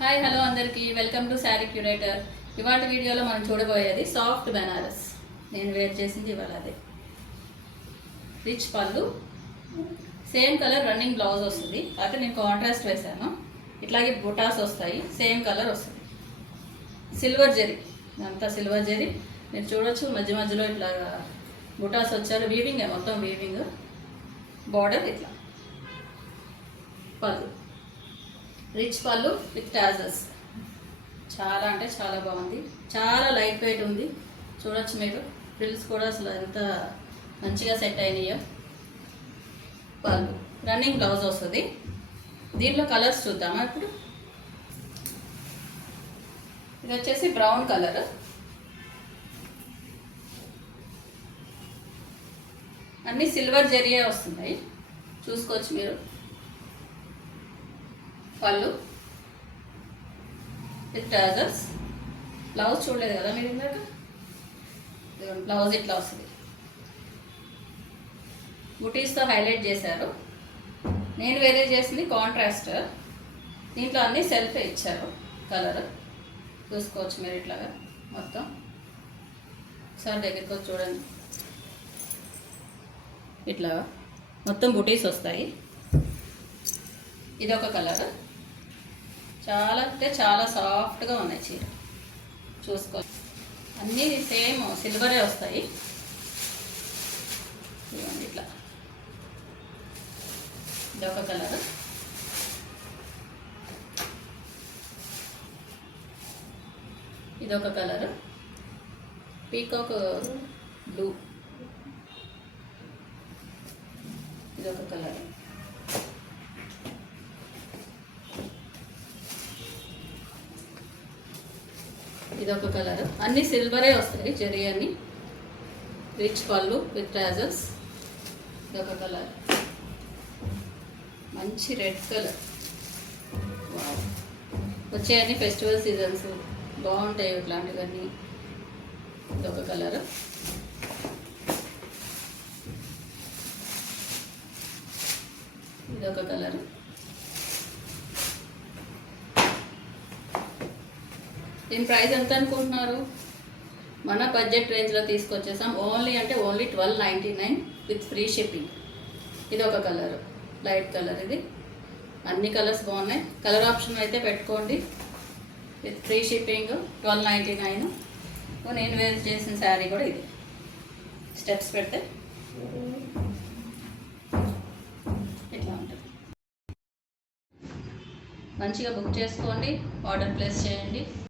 Hi hello అందరికీ welcome to sari curator. ఇవాళ వీడియోలో మనం చూడబోయేది సాఫ్ట్ బెనారస్. నేను వేర్ చేసింది ఇవాళ అదే. రిచ్ పళ్ళు, సేమ్ కలర్ రన్నింగ్ బ్లౌజ్ వస్తుంది. అయితే నేను కాంట్రాస్ట్ వేసాను. ఇట్లాగే బుటాస్ వస్తాయి, సేమ్ కలర్ వస్తుంది. సిల్వర్ జరీ, అంతా సిల్వర్ జరీ. మీరు చూడొచ్చు మధ్య మధ్యలో ఇట్లా బుటాస్ వచ్చారు. వీవింగ్, మొత్తం వీవింగ్. బార్డర్ ఇట్లా. పళ్ళు రిచ్ పళ్ళు విత్ టాజల్స్. చాలా అంటే చాలా బాగుంది, చాలా లైట్ వెయిట్ ఉంది. చూడొచ్చు మీరు, ఫ్రిల్స్ కూడా అసలు ఎంత మంచిగా సెట్ అయినాయో. పళ్ళు రన్నింగ్ బ్లౌజ్ వస్తుంది. దీంట్లో కలర్స్ చూద్దామా ఇప్పుడు. ఇది వచ్చేసి బ్రౌన్ కలర్, అన్నీ సిల్వర్ జరీయే వస్తున్నాయి, చూసుకోవచ్చు మీరు. పళ్ళు విత్ టాజల్స్. బ్లౌజ్ చూడలేదు కదా మీరు ఇందాక, బ్లౌజ్ ఇట్లా వస్తుంది. బుటీస్తో హైలైట్ చేశారు. నేను వేరే చేసింది కాంట్రాస్ట్. దీంట్లో అన్నీ సెల్ఫే ఇచ్చారు కలర్, చూసుకోవచ్చు మీరు. ఇట్లాగా మొత్తం ఒకసారి దగ్గరికి వచ్చి చూడండి. ఇట్లాగా మొత్తం బుటీస్ వస్తాయి. ఇది ఒక కలర్, చాలా అంటే చాలా సాఫ్ట్గా ఉన్నాయి చీర, చూసుకో. అన్నీ సేమ్ సిల్వరే వస్తాయి. ఇవ్వండి ఇట్లా. ఇదొక కలర్, ఇదొక కలర్ పీకాక్ బ్లూ. ఇదొక కలర్, ఇదొక కలర్. అన్నీ సిల్వరే వస్తాయి జరీ అన్ని. రిచ్ పళ్ళు విత్ టాజల్స్. ఇదొక కలర్, మంచి రెడ్ కలర్. వచ్చేయన్నీ ఫెస్టివల్ సీజన్స్ బాగుంటాయి ఇట్లాంటివన్నీ. ఇదొక కలర్, ఇదొక కలర్. దీని ప్రైస్ ఎంత అనుకుంటున్నారు? మన బడ్జెట్ రేంజ్లో తీసుకొచ్చేసాం. Only 1299 with free shipping. ఇది ఒక కలర్, లైట్ కలర్. ఇది అన్ని కలర్స్ బాగున్నాయి. కలర్ ఆప్షన్ అయితే పెట్టుకోండి. With free shipping 1299. నేను వేర్ చేసిన శారీ కూడా ఇది. స్టెప్స్ పెడితే ఇట్లా ఉంటుంది. మంచిగా బుక్ చేసుకోండి, ఆర్డర్ ప్లేస్ చేయండి.